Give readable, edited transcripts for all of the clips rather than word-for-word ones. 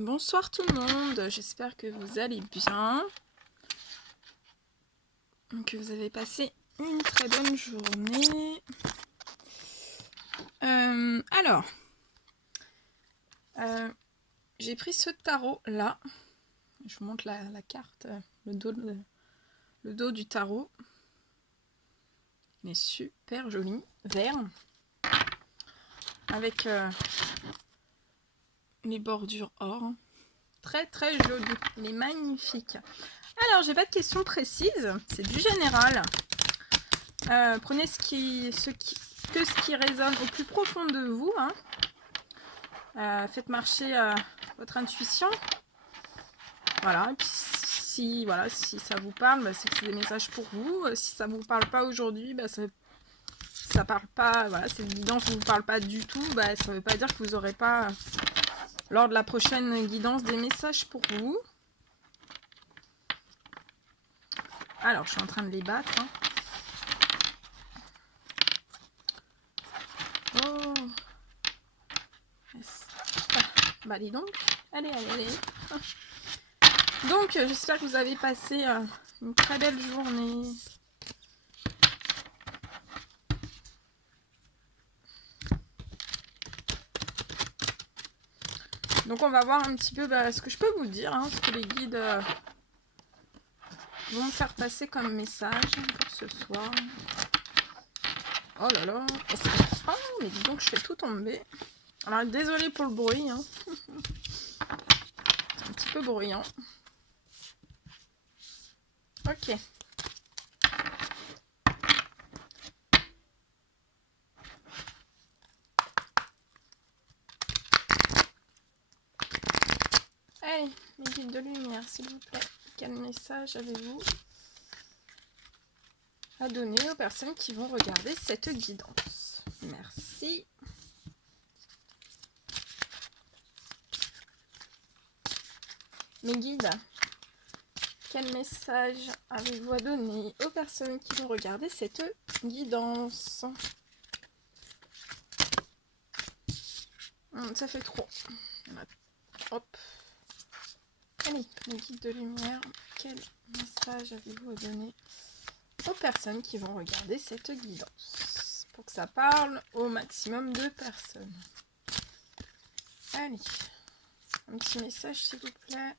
Bonsoir tout le monde, j'espère que vous allez bien, que vous avez passé une très bonne journée. J'ai pris ce tarot là, je vous montre la carte, le dos du tarot. Il est super joli, vert, avec les bordures or. Très très joli, il est magnifique. Alors, j'ai pas de questions précises, c'est du général. Prenez ce qui résonne au plus profond de vous. Faites marcher votre intuition. Voilà, et puis si ça vous parle, c'est que c'est des messages pour vous. Si ça vous parle pas aujourd'hui, ça parle pas, voilà, cette guidance ne vous parle pas du tout, ça veut pas dire que vous aurez pas, lors de la prochaine guidance, des messages pour vous. Alors, je suis en train de les battre. Oh. Bah dis donc, allez. Donc, j'espère que vous avez passé une très belle journée. Donc, on va voir un petit peu ce que je peux vous dire, ce que les guides vont me faire passer comme message pour ce soir. Oh là là, oh, mais dis donc, je fais tout tomber. Alors, désolée pour le bruit, c'est un petit peu bruyant. Ok. Allez, mes guides de lumière, s'il vous plaît. Quel message avez-vous à donner aux personnes qui vont regarder cette guidance? Merci. Mes guides, quel message avez-vous à donner aux personnes qui vont regarder cette guidance? Ça fait trop. Hop. Allez, mes guides de lumière, quel message avez-vous à donner aux personnes qui vont regarder cette guidance pour que ça parle au maximum de personnes? Allez, un petit message s'il vous plaît.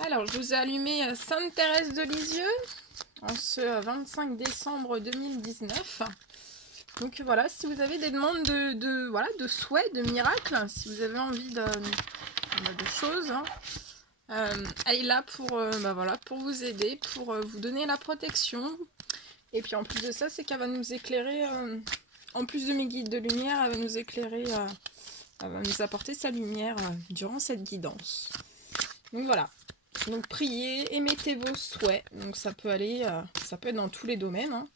Alors, je vous ai allumé Sainte Thérèse de Lisieux en ce 25 décembre 2019. Donc voilà, si vous avez des demandes de souhaits, de miracles, si vous avez envie de choses, elle est là pour, pour vous aider, pour vous donner la protection. Et puis en plus de ça, c'est qu'elle va nous éclairer, en plus de mes guides de lumière, elle va nous éclairer, elle va nous apporter sa lumière durant cette guidance. Donc voilà. Donc priez, émettez vos souhaits. Donc ça peut aller, ça peut être dans tous les domaines.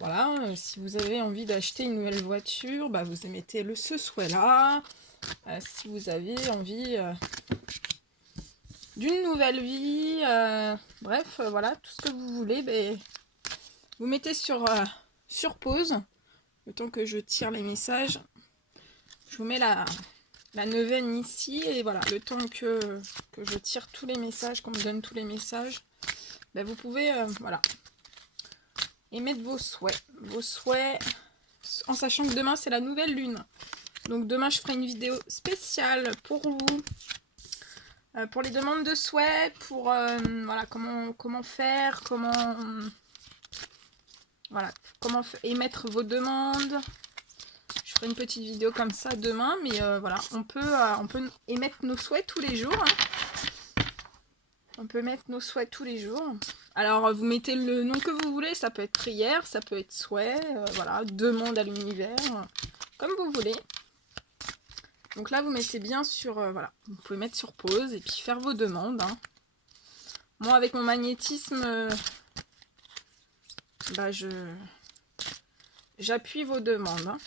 Voilà, si vous avez envie d'acheter une nouvelle voiture, vous émettez ce souhait-là. Si vous avez envie d'une nouvelle vie, bref, voilà, tout ce que vous voulez, vous mettez sur pause, le temps que je tire les messages. Je vous mets la neuvaine ici, et voilà, le temps que je tire tous les messages, qu'on me donne tous les messages, vous pouvez, voilà, émettre vos souhaits, en sachant que demain c'est la nouvelle lune. Donc demain je ferai une vidéo spéciale pour vous, pour les demandes de souhaits, pour voilà, comment faire, comment émettre vos demandes. Je ferai une petite vidéo comme ça demain, mais voilà, on peut émettre nos souhaits tous les jours. On peut mettre nos souhaits tous les jours. Alors, vous mettez le nom que vous voulez, ça peut être prière, ça peut être souhait, voilà, demande à l'univers, comme vous voulez. Donc là, vous mettez bien sur, voilà, vous pouvez mettre sur pause et puis faire vos demandes. Moi, avec mon magnétisme, j'appuie vos demandes.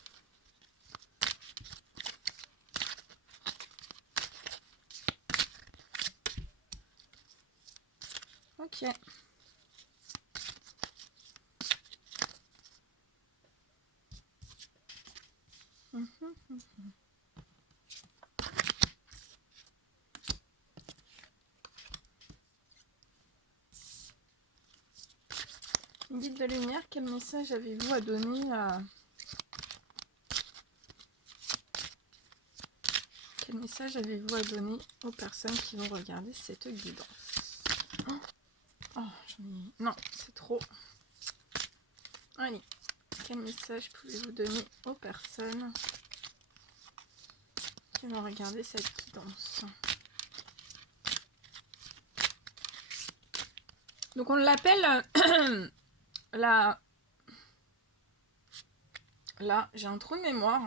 Ok. Guide de lumière, quel message avez-vous à donner à... Quel message avez-vous à donner aux personnes qui vont regarder cette guidance? Oh, non, c'est trop. Allez, quel message pouvez-vous donner aux personnes qui vont regarder cette guidance? Donc on l'appelle la... Là, j'ai un trou de mémoire.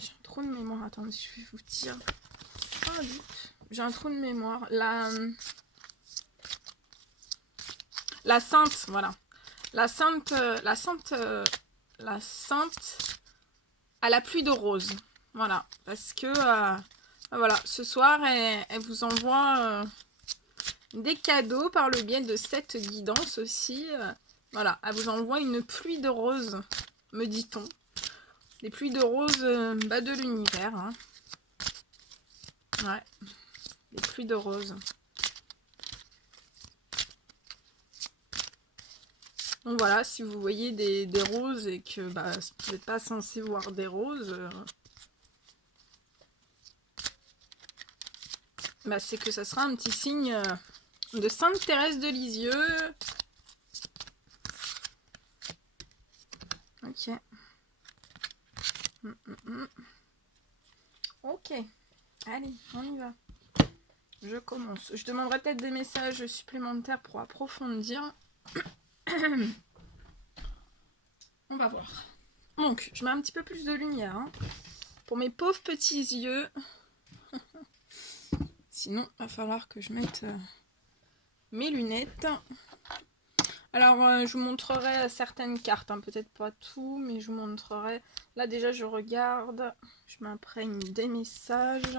J'ai un trou de mémoire. Attendez, je vais vous dire. Ah, j'ai un trou de mémoire. La sainte, voilà. La sainte à la pluie de rose. Voilà. Parce que, voilà, ce soir, elle vous envoie des cadeaux par le biais de cette guidance aussi. Voilà, elle vous envoie une pluie de roses, me dit-on. Des pluies de roses de l'univers. Hein. Ouais, des pluies de roses. Donc voilà, si vous voyez des roses et que vous n'êtes pas censé voir des roses, c'est que ça sera un petit signe de Sainte Thérèse de Lisieux. Ok. Ok. Allez, on y va. Je commence. Je demanderai peut-être des messages supplémentaires pour approfondir. On va voir. Donc, je mets un petit peu plus de lumière. Hein, pour mes pauvres petits yeux. Sinon, il va falloir que je mette mes lunettes. Alors, je vous montrerai certaines cartes. Hein, peut-être pas tout, mais je vous montrerai. Là, déjà, je regarde. Je m'imprègne des messages.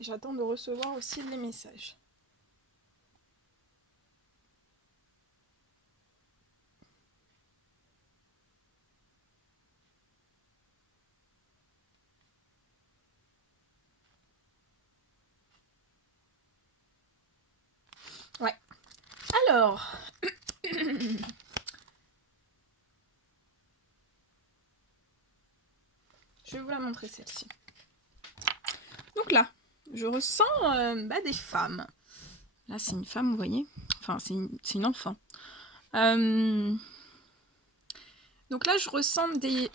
J'attends de recevoir aussi les messages. Ouais. Alors, je vais vous la montrer celle-ci. Donc là, je ressens des femmes. Là, c'est une femme, vous voyez. Enfin, c'est une enfant. Donc là, je ressens des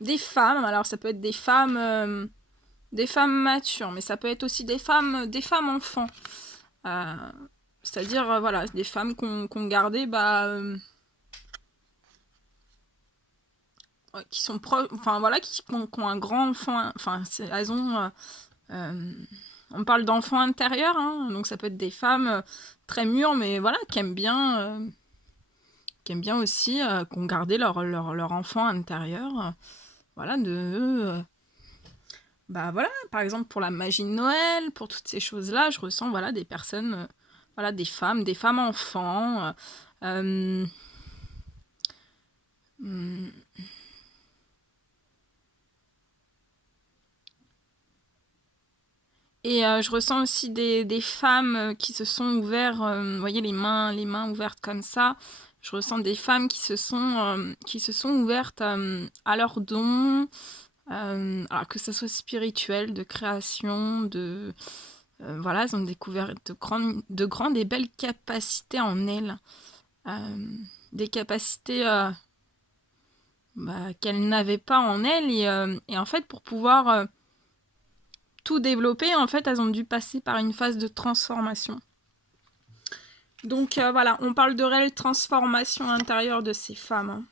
des femmes. Alors, ça peut être des femmes matures, mais ça peut être aussi des femmes enfants. C'est-à-dire, voilà, des femmes qu'on gardé, qui sont proches, enfin voilà, qui ont un grand enfant, enfin, elles ont, on parle d'enfants intérieurs, hein, donc ça peut être des femmes très mûres, mais voilà, qui aiment bien aussi, qui ont gardé leur enfant intérieur, voilà, voilà, par exemple pour la magie de Noël, pour toutes ces choses-là, je ressens, voilà, des personnes, voilà, des femmes enfants, et je ressens aussi des femmes qui se sont ouvertes, vous voyez les mains ouvertes comme ça. Je ressens des femmes qui se sont ouvertes à leurs dons, alors que ce soit spirituel, de création, voilà, elles ont découvert de grandes et belles capacités en elles, des capacités qu'elles n'avaient pas en elles, et en fait pour pouvoir tout développer, en fait, elles ont dû passer par une phase de transformation. Donc voilà, on parle de réelle transformation intérieure de ces femmes. Hein.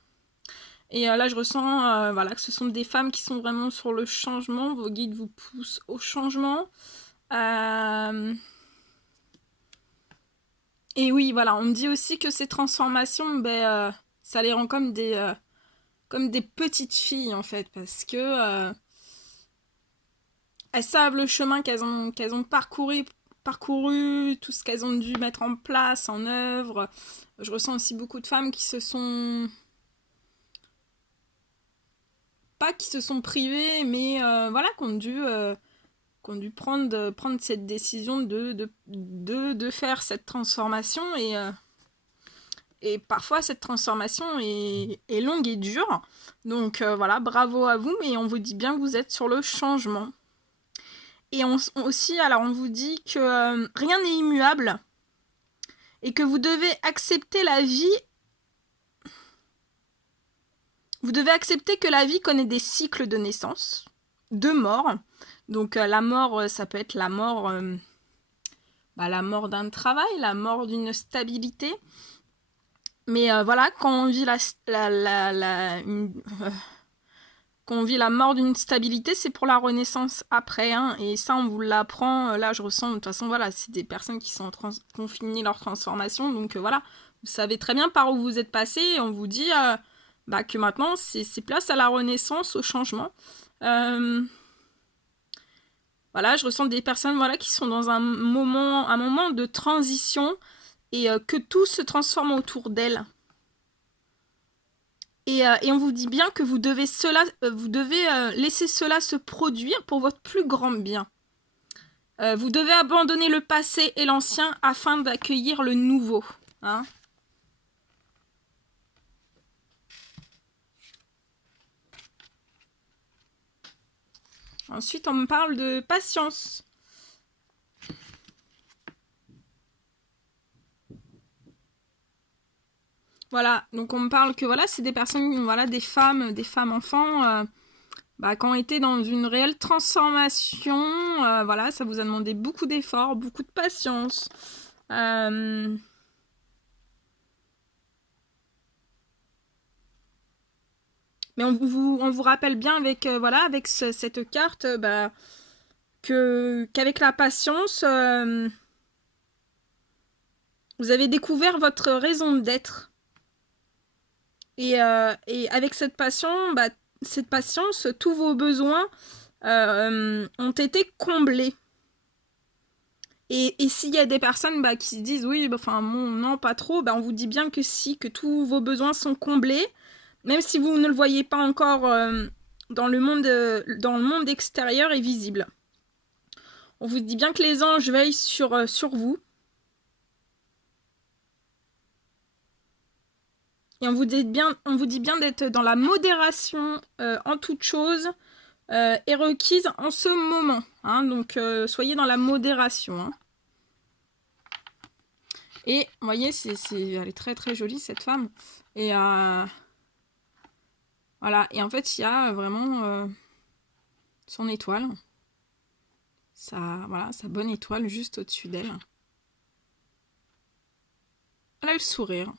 Et là, je ressens voilà, que ce sont des femmes qui sont vraiment sur le changement. Vos guides vous poussent au changement. Et oui, voilà, on me dit aussi que ces transformations, ça les rend comme des petites filles, en fait, parce que elles savent le chemin qu'elles ont parcouru parcouru, tout ce qu'elles ont dû mettre en place, en œuvre. Je ressens aussi beaucoup de femmes qui se sont... Pas qui se sont privées, mais voilà, qui ont dû prendre cette décision de faire cette transformation. Et parfois, cette transformation est longue et dure. Donc voilà, bravo à vous, mais on vous dit bien que vous êtes sur le changement. Et aussi, alors on vous dit que rien n'est immuable et que vous devez accepter la vie. Vous devez accepter que la vie connaît des cycles de naissance, de mort. Donc la mort, ça peut être la mort d'un travail, la mort d'une stabilité. Mais voilà, quand on vit quand on vit la mort d'une stabilité, c'est pour la renaissance après. Hein, et ça, on vous l'apprend. Là, je ressens, de toute façon, voilà, c'est des personnes qui ont fini leur transformation. Donc voilà, vous savez très bien par où vous êtes passé. Et on vous dit que maintenant, c'est place à la renaissance, au changement. Voilà, je ressens des personnes qui sont dans un moment de transition et que tout se transforme autour d'elles. Et on vous dit bien que vous devez laisser cela se produire pour votre plus grand bien. Vous devez abandonner le passé et l'ancien afin d'accueillir le nouveau. Hein. Ensuite, on me parle de patience. Voilà, donc on me parle que voilà, c'est des personnes, voilà, des femmes enfants, qui ont été dans une réelle transformation. Voilà, ça vous a demandé beaucoup d'efforts, beaucoup de patience. Mais on vous rappelle bien avec, avec cette carte, qu'avec la patience, vous avez découvert votre raison d'être. Et avec cette patience, tous vos besoins ont été comblés. Et s'il y a des personnes qui se disent oui, non, pas trop, on vous dit bien que si, que tous vos besoins sont comblés, même si vous ne le voyez pas encore dans le monde extérieur et visible. On vous dit bien que les anges veillent sur vous. Et on vous dit bien d'être dans la modération en toute chose est requise en ce moment. Hein, donc, soyez dans la modération. Hein. Et, vous voyez, elle est très très jolie, cette femme. Et voilà. Et en fait, il y a vraiment son étoile. Sa bonne étoile juste au-dessus d'elle. Elle a le sourire.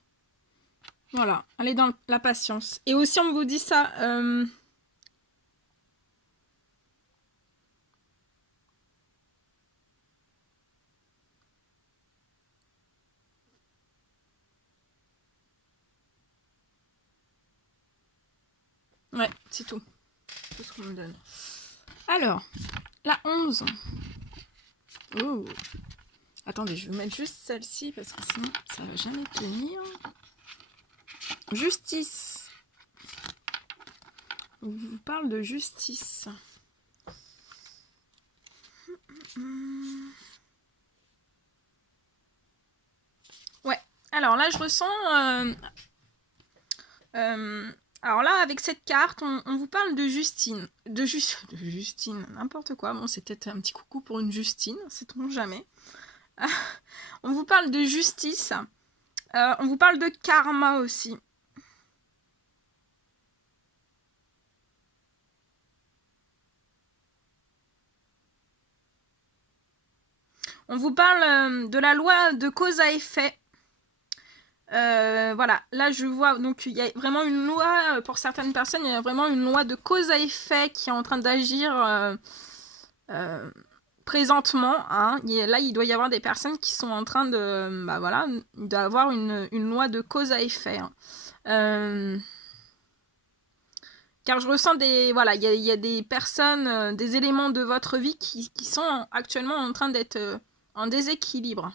Voilà, elle est dans la patience. Et aussi, on vous dit ça... Ouais, c'est tout. Tout ce qu'on me donne. Alors, la 11. Oh. Attendez, je vais mettre juste celle-ci parce que sinon, ça va jamais tenir. Justice. On vous parle de justice. Ouais. Alors là, je ressens... alors là, avec cette carte, on vous parle de Justine. De Justine, n'importe quoi. Bon, c'est peut-être un petit coucou pour une Justine, sait-on jamais. On vous parle de justice. On vous parle de karma aussi. On vous parle de la loi de cause à effet. Voilà, là je vois, donc il y a vraiment une loi, pour certaines personnes, il y a vraiment une loi de cause à effet qui est en train d'agir présentement. Hein. Là, il doit y avoir des personnes qui sont en train d'avoir une loi de cause à effet. Hein. Car je ressens il y a des personnes, des éléments de votre vie qui sont actuellement en train d'être en déséquilibre.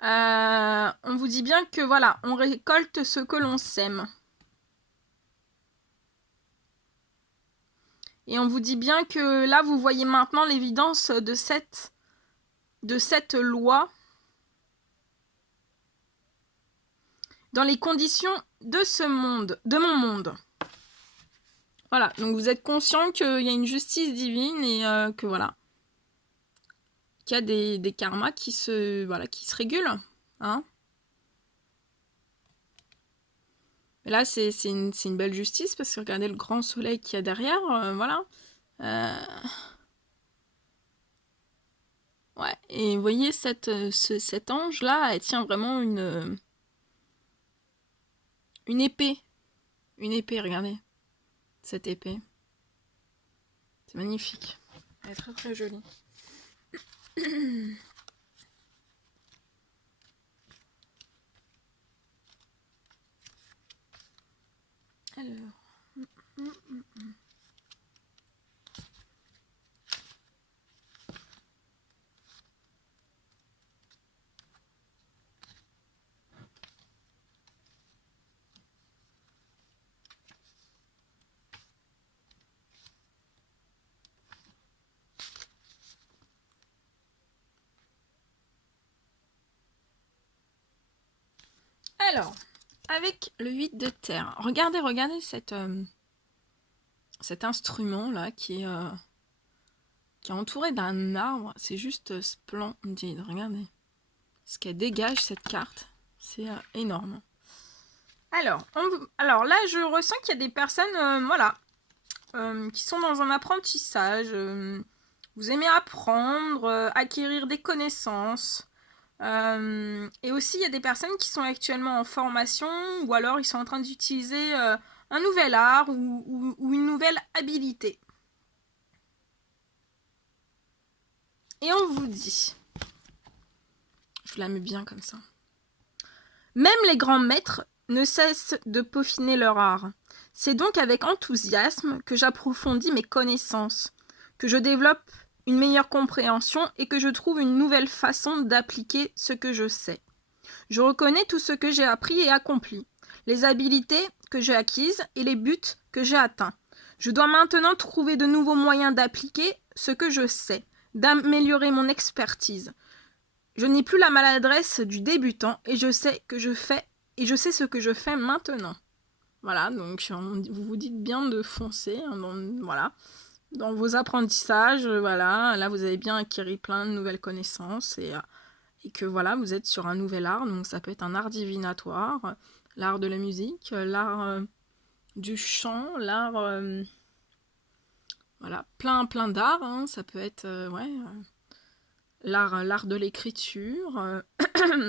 On vous dit bien que voilà, on récolte ce que l'on sème. Et on vous dit bien que là, vous voyez maintenant l'évidence de cette loi dans les conditions de ce monde, de mon monde. Voilà, donc vous êtes conscient qu'il y a une justice divine et que voilà, qu'il y a des karmas qui se régulent. Hein. Et là, c'est une belle justice parce que regardez le grand soleil qu'il y a derrière, voilà. Ouais, et vous voyez cet ange-là, elle tient vraiment une épée. Une épée, regardez. Cette épée. C'est magnifique. Elle est très très jolie. Alors. Alors, avec le 8 de terre, regardez cet instrument-là qui est entouré d'un arbre. C'est juste splendide, regardez. Ce qu'elle dégage, cette carte, c'est énorme. Alors là, je ressens qu'il y a des personnes, voilà, qui sont dans un apprentissage. Vous aimez apprendre, acquérir des connaissances. Et aussi, il y a des personnes qui sont actuellement en formation ou alors ils sont en train d'utiliser un nouvel art ou une nouvelle habilité. Et on vous dit, je la mets bien comme ça, même les grands maîtres ne cessent de peaufiner leur art. C'est donc avec enthousiasme que j'approfondis mes connaissances, que je développe une meilleure compréhension et que je trouve une nouvelle façon d'appliquer ce que je sais. Je reconnais tout ce que j'ai appris et accompli, les habiletés que j'ai acquises et les buts que j'ai atteints. Je dois maintenant trouver de nouveaux moyens d'appliquer ce que je sais, d'améliorer mon expertise. Je n'ai plus la maladresse du débutant et je sais ce que je fais maintenant. Voilà, donc vous vous dites bien de foncer, hein, dans vos apprentissages, voilà. Là, vous avez bien acquis plein de nouvelles connaissances et que voilà, vous êtes sur un nouvel art. Donc, ça peut être un art divinatoire, l'art de la musique, l'art du chant, l'art... voilà, plein d'arts. Hein. Ça peut être, l'art de l'écriture.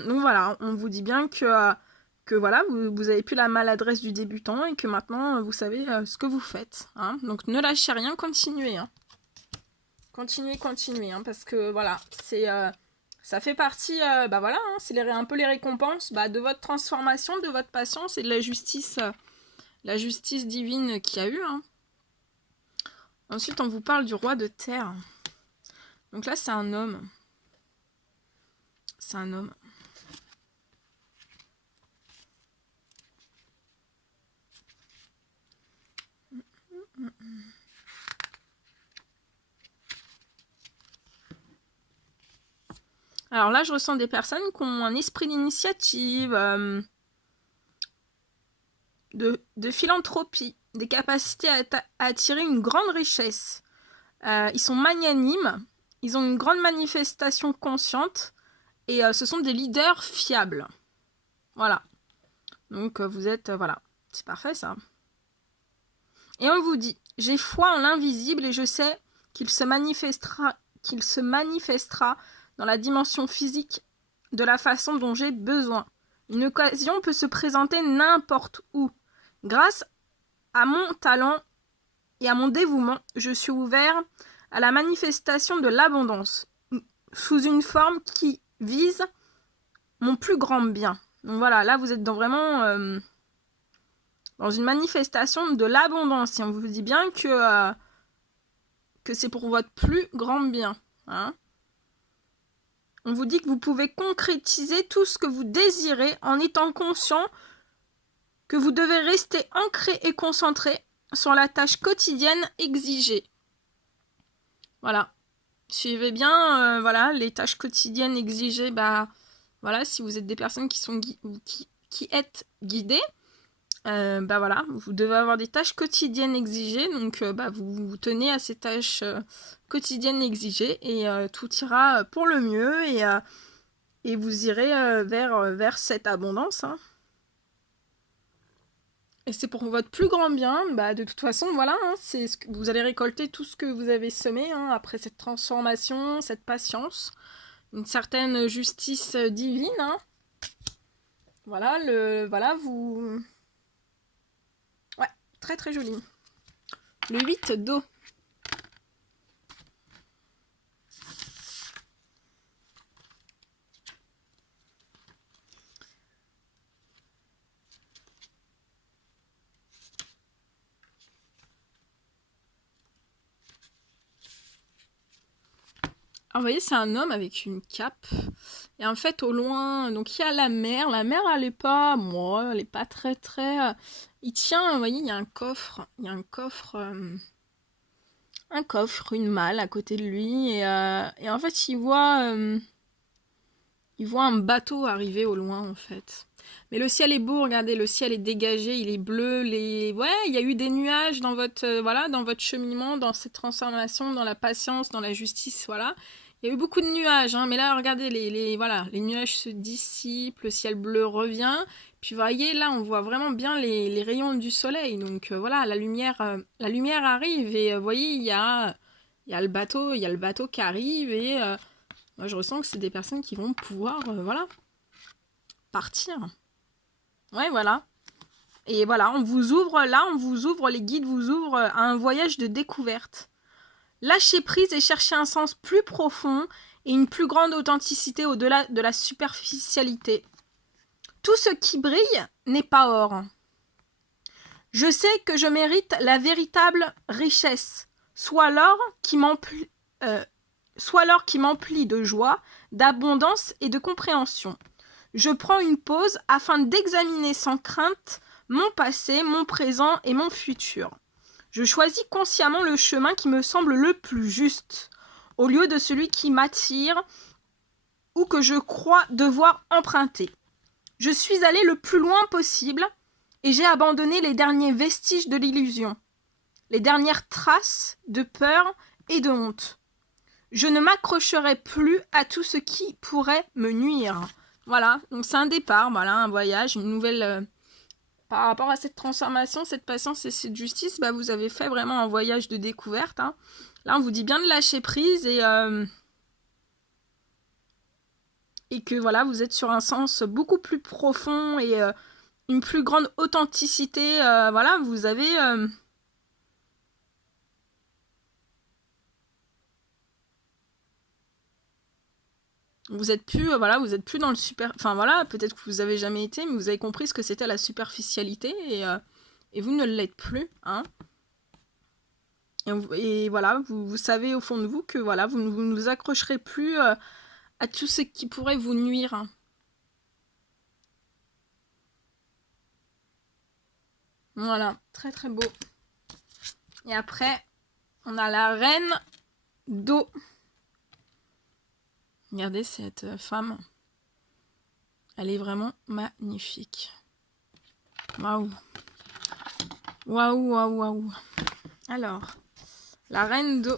Donc, voilà, on vous dit bien que voilà, vous avez plus la maladresse du débutant et que maintenant, vous savez ce que vous faites. Hein. Donc, ne lâchez rien, continuez. Hein. Continuez, hein, parce que voilà, c'est... ça fait partie, voilà, hein, c'est un peu les récompenses de votre transformation, de votre patience et de la justice divine qu'il y a eu. Hein. Ensuite, on vous parle du roi de terre. Donc là, c'est un homme. C'est un homme. Alors là, je ressens des personnes qui ont un esprit d'initiative, de philanthropie, des capacités à attirer une grande richesse. Ils sont magnanimes, ils ont une grande manifestation consciente et ce sont des leaders fiables. Voilà. Donc vous êtes... voilà. C'est parfait ça. Et on vous dit, j'ai foi en l'invisible et je sais qu'il se manifestera dans la dimension physique de la façon dont j'ai besoin. Une occasion peut se présenter n'importe où. Grâce à mon talent et à mon dévouement, je suis ouvert à la manifestation de l'abondance, sous une forme qui vise mon plus grand bien. Donc voilà, là vous êtes vraiment dans une manifestation de l'abondance. Et on vous dit bien que c'est pour votre plus grand bien. Hein. on vous dit que vous pouvez concrétiser tout ce que vous désirez en étant conscient que vous devez rester ancré et concentré sur la tâche quotidienne exigée. Voilà. Suivez bien voilà, les tâches quotidiennes exigées. Voilà, si vous êtes des personnes qui êtes guidées, voilà, vous devez avoir des tâches quotidiennes exigées, donc vous vous tenez à ces tâches quotidiennes exigées et tout ira pour le mieux et vous irez vers cette abondance. Hein. Et c'est pour votre plus grand bien, de toute façon, voilà, hein, c'est ce que vous allez récolter tout ce que vous avez semé hein, après cette transformation, cette patience, une certaine justice divine. Hein. Voilà, vous... Ouais, très très joli. Le 8 d'eau. Alors, vous voyez, c'est un homme avec une cape. Et en fait, au loin, donc il y a la mer. La mer, elle est pas, elle est pas très très. Il tient, vous voyez, il y a un coffre. Il y a un coffre, une malle à côté de lui. Et en fait, il voit un bateau arriver au loin, en fait. Mais le ciel est beau, regardez, le ciel est dégagé, il est bleu. Ouais, il y a eu des nuages dans dans votre cheminement, dans cette transformation, dans la patience, dans la justice, voilà. Il y a eu beaucoup de nuages, hein, mais là, regardez, les nuages se dissipent, le ciel bleu revient. Puis, vous voyez, là, on voit vraiment bien les rayons du soleil. Donc, voilà, la lumière arrive. Et, vous voyez, il y a le bateau qui arrive. Et moi, je ressens que c'est des personnes qui vont pouvoir, partir. Ouais, voilà. Et voilà, on vous ouvre, les guides vous ouvrent à un voyage de découverte. Lâchez prise et cherchez un sens plus profond et une plus grande authenticité au-delà de la superficialité. Tout ce qui brille n'est pas or. Je sais que je mérite la véritable richesse, soit l'or qui m'emplit de joie, d'abondance et de compréhension. Je prends une pause afin d'examiner sans crainte mon passé, mon présent et mon futur. Je choisis consciemment le chemin qui me semble le plus juste, au lieu de celui qui m'attire ou que je crois devoir emprunter. Je suis allé le plus loin possible et j'ai abandonné les derniers vestiges de l'illusion, les dernières traces de peur et de honte. Je ne m'accrocherai plus à tout ce qui pourrait me nuire. Voilà, donc c'est un départ, voilà, un voyage, une nouvelle... Par rapport à cette transformation, cette patience et cette justice, vous avez fait vraiment un voyage de découverte. Hein. Là, on vous dit bien de lâcher prise et que voilà, vous êtes sur un sens beaucoup plus profond et une plus grande authenticité. Voilà, vous avez... Vous êtes plus dans le super... Enfin voilà, peut-être que vous avez jamais été, mais vous avez compris ce que c'était la superficialité et vous ne l'êtes plus, hein. Et voilà, vous savez au fond de vous que voilà, vous ne vous accrocherez plus à tout ce qui pourrait vous nuire. Hein. Voilà, très très beau. Et après, on a la reine d'eau. Regardez cette femme. Elle est vraiment magnifique. Waouh. Waouh, waouh, waouh. Alors, la reine d'eau.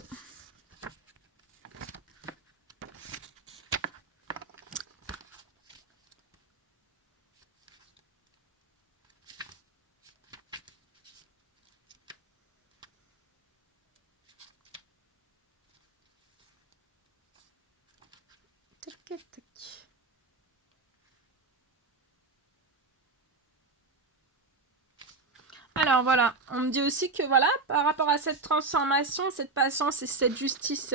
Tac, tac. Alors voilà, on me dit aussi que voilà, par rapport à cette transformation, cette patience et cette justice,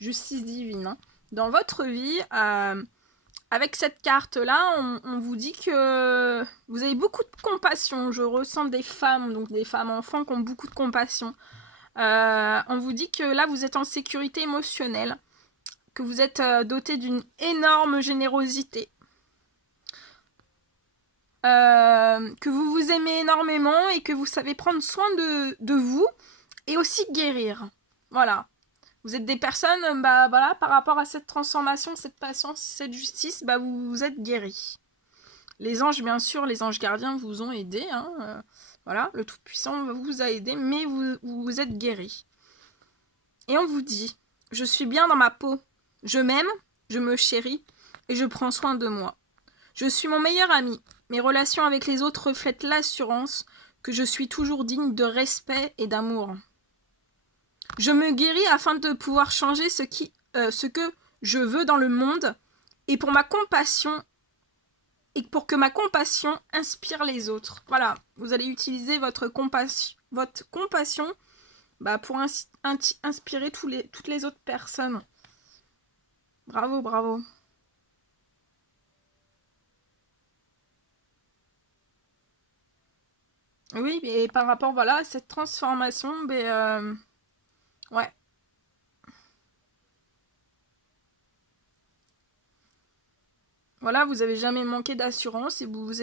justice divine, hein, dans votre vie, avec cette carte-là, on vous dit que vous avez beaucoup de compassion. Je ressens des femmes, donc des femmes enfants qui ont beaucoup de compassion. On vous dit que là, vous êtes en sécurité émotionnelle. que vous êtes doté d'une énorme générosité. Que vous vous aimez énormément et que vous savez prendre soin de vous et aussi guérir. Voilà. Vous êtes des personnes, bah voilà, par rapport à cette transformation, cette patience, cette justice, bah vous êtes guéris. Les anges, bien sûr, les anges gardiens vous ont aidé, hein, voilà, le Tout-Puissant vous a aidé, mais vous êtes guéris. Et on vous dit, je suis bien dans ma peau, je m'aime, je me chéris et je prends soin de moi. Je suis mon meilleur ami. Mes relations avec les autres reflètent l'assurance que je suis toujours digne de respect et d'amour. Je me guéris afin de pouvoir changer ce que je veux dans le monde et pour que ma compassion inspire les autres. Voilà, vous allez utiliser votre compassion bah, pour inspirer toutes les autres personnes. Bravo, bravo. Oui, et par rapport voilà, à cette transformation, ben, ouais. Voilà, vous avez jamais manqué d'assurance et vous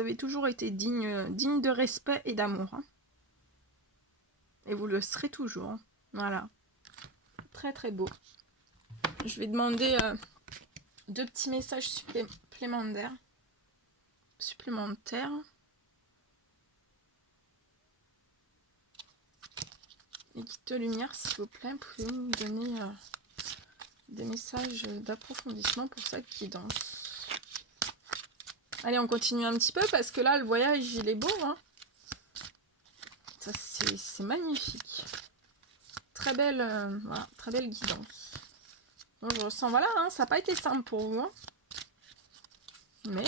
avez toujours été digne de respect et d'amour. Hein. Et vous le serez toujours. Hein. Voilà. Très très beau. Je vais demander 2 petits messages supplémentaires. Les guides de lumière, s'il vous plaît, pouvez-vous me donner des messages d'approfondissement pour cette guidance. Allez, on continue un petit peu parce que là, le voyage, il est beau. Hein. Ça, c'est magnifique. Très belle, voilà, très belle guidance. Donc, je ressens, voilà, hein, ça n'a pas été simple pour vous. Hein. Mais,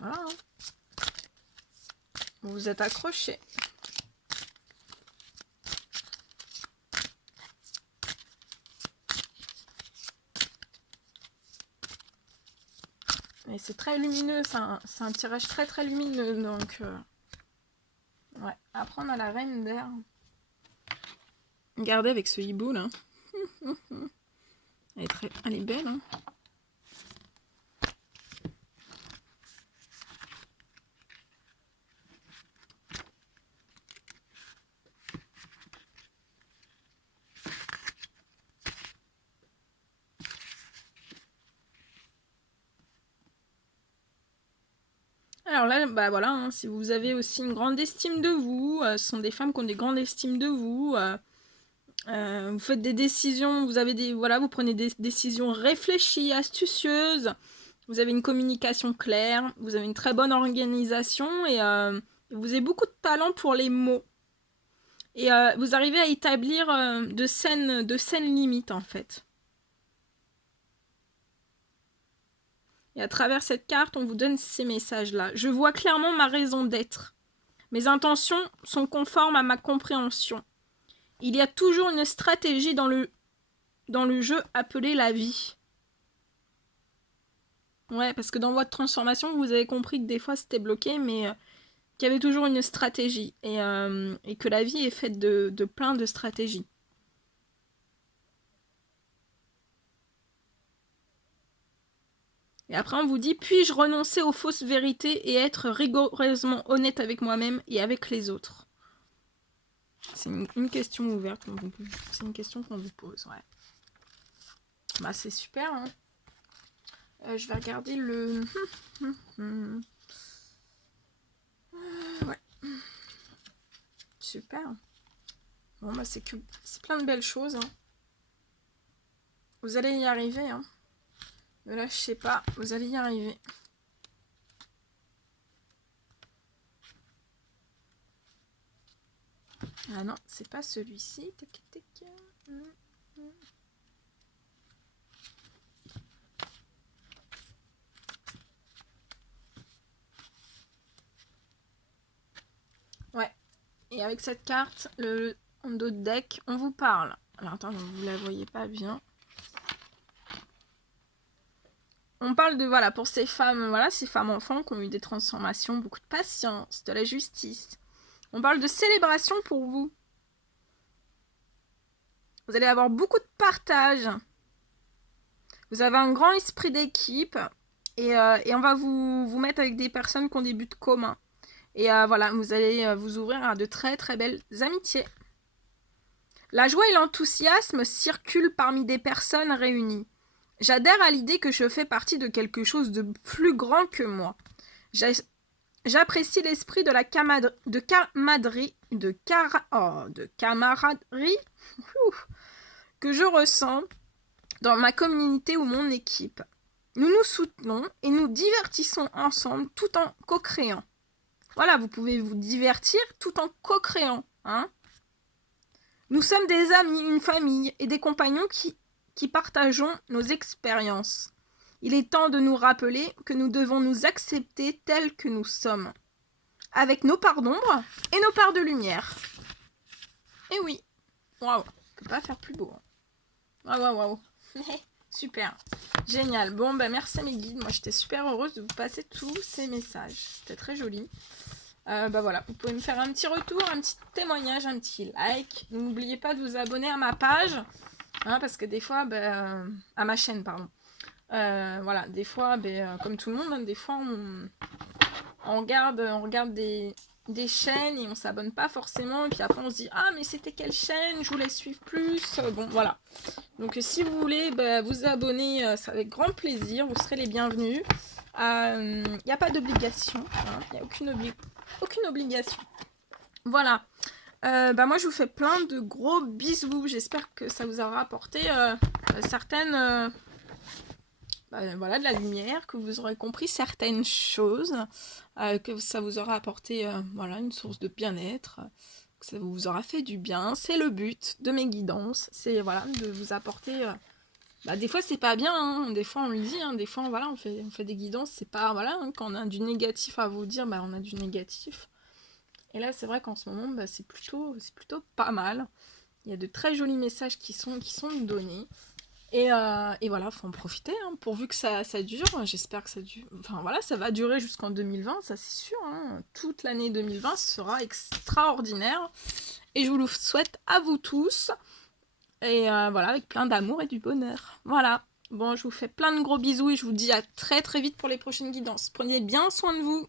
voilà. Hein. Vous vous êtes accrochés. Et c'est très lumineux, c'est un tirage très très lumineux, donc ouais, apprendre à la reine d'air. Regardez avec ce hibou là. Elle est belle. Hein. Alors là, bah voilà, hein, si vous avez aussi une grande estime de vous, ce sont des femmes qui ont des grandes estimes de vous, vous faites des décisions, vous prenez des décisions réfléchies, astucieuses, vous avez une communication claire, vous avez une très bonne organisation et vous avez beaucoup de talent pour les mots. Et vous arrivez à établir de saines limites en fait. Et à travers cette carte, on vous donne ces messages-là. Je vois clairement ma raison d'être. Mes intentions sont conformes à ma compréhension. Il y a toujours une stratégie dans le jeu appelé la vie. Ouais, parce que dans votre transformation, vous avez compris que des fois c'était bloqué, mais qu'il y avait toujours une stratégie. Et que la vie est faite de plein de stratégies. Et après, on vous dit, puis-je renoncer aux fausses vérités et être rigoureusement honnête avec moi-même et avec les autres? C'est une question ouverte. C'est une question qu'on vous pose, ouais. Bah, c'est super, hein. Je vais regarder le... ouais. Super. Bon, bah, c'est plein de belles choses, hein. Vous allez y arriver, hein. Ne lâchez pas, vous allez y arriver. Ah non, c'est pas celui-ci. Ouais. Et avec cette carte, le dos de deck, on vous parle. Alors attends, vous la voyez pas bien. On parle de, voilà, pour ces femmes enfants qui ont eu des transformations, beaucoup de patience, de la justice. On parle de célébration pour vous. Vous allez avoir beaucoup de partage. Vous avez un grand esprit d'équipe et on va vous mettre avec des personnes qui ont des buts communs. Et voilà, vous allez vous ouvrir à de très très belles amitiés. La joie et l'enthousiasme circulent parmi des personnes réunies. J'adhère à l'idée que je fais partie de quelque chose de plus grand que moi. J'apprécie l'esprit de la camaraderie que je ressens dans ma communauté ou mon équipe. Nous nous soutenons et nous divertissons ensemble tout en co-créant. Voilà, vous pouvez vous divertir tout en co-créant. Hein. Nous sommes des amis, une famille et des compagnons qui partageons nos expériences. Il est temps de nous rappeler que nous devons nous accepter tels que nous sommes, avec nos parts d'ombre et nos parts de lumière. Et oui, waouh, on peut pas faire plus beau. Waouh. Super, génial. Bon, bah merci mes guides. Moi, j'étais super heureuse de vous passer tous ces messages. C'était très joli. Bah voilà, vous pouvez me faire un petit retour, un petit témoignage, un petit like. N'oubliez pas de vous abonner à ma page, hein, parce que des fois, à ma chaîne, pardon. Voilà, des fois, comme tout le monde, hein, des fois, on regarde des chaînes et on s'abonne pas forcément. Et puis après, on se dit, ah, mais c'était quelle chaîne? Je voulais suivre plus. Bon, voilà. Donc, si vous voulez vous abonner, c'est avec grand plaisir. Vous serez les bienvenus. Il n'y a pas d'obligation. Il n'y a aucune obligation. Voilà. Moi, je vous fais plein de gros bisous. J'espère que ça vous aura apporté certaines... voilà, de la lumière, que vous aurez compris certaines choses, que ça vous aura apporté voilà, une source de bien-être, que ça vous aura fait du bien. C'est le but de mes guidances, c'est voilà, de vous apporter... des fois, c'est pas bien, hein. Des fois, on le dit, hein. Des fois, voilà, on fait des guidances, c'est pas... Voilà, hein. Quand on a du négatif à vous dire, on a du négatif. Et là, c'est vrai qu'en ce moment, c'est plutôt pas mal. Il y a de très jolis messages qui sont donnés. Et voilà, faut en profiter, hein, pourvu que ça dure. J'espère que ça dure. Enfin voilà, ça va durer jusqu'en 2020, ça c'est sûr. Hein. Toute l'année 2020 sera extraordinaire. Et je vous le souhaite à vous tous. Et voilà, avec plein d'amour et du bonheur. Voilà. Bon, je vous fais plein de gros bisous et je vous dis à très très vite pour les prochaines guidances. Prenez bien soin de vous.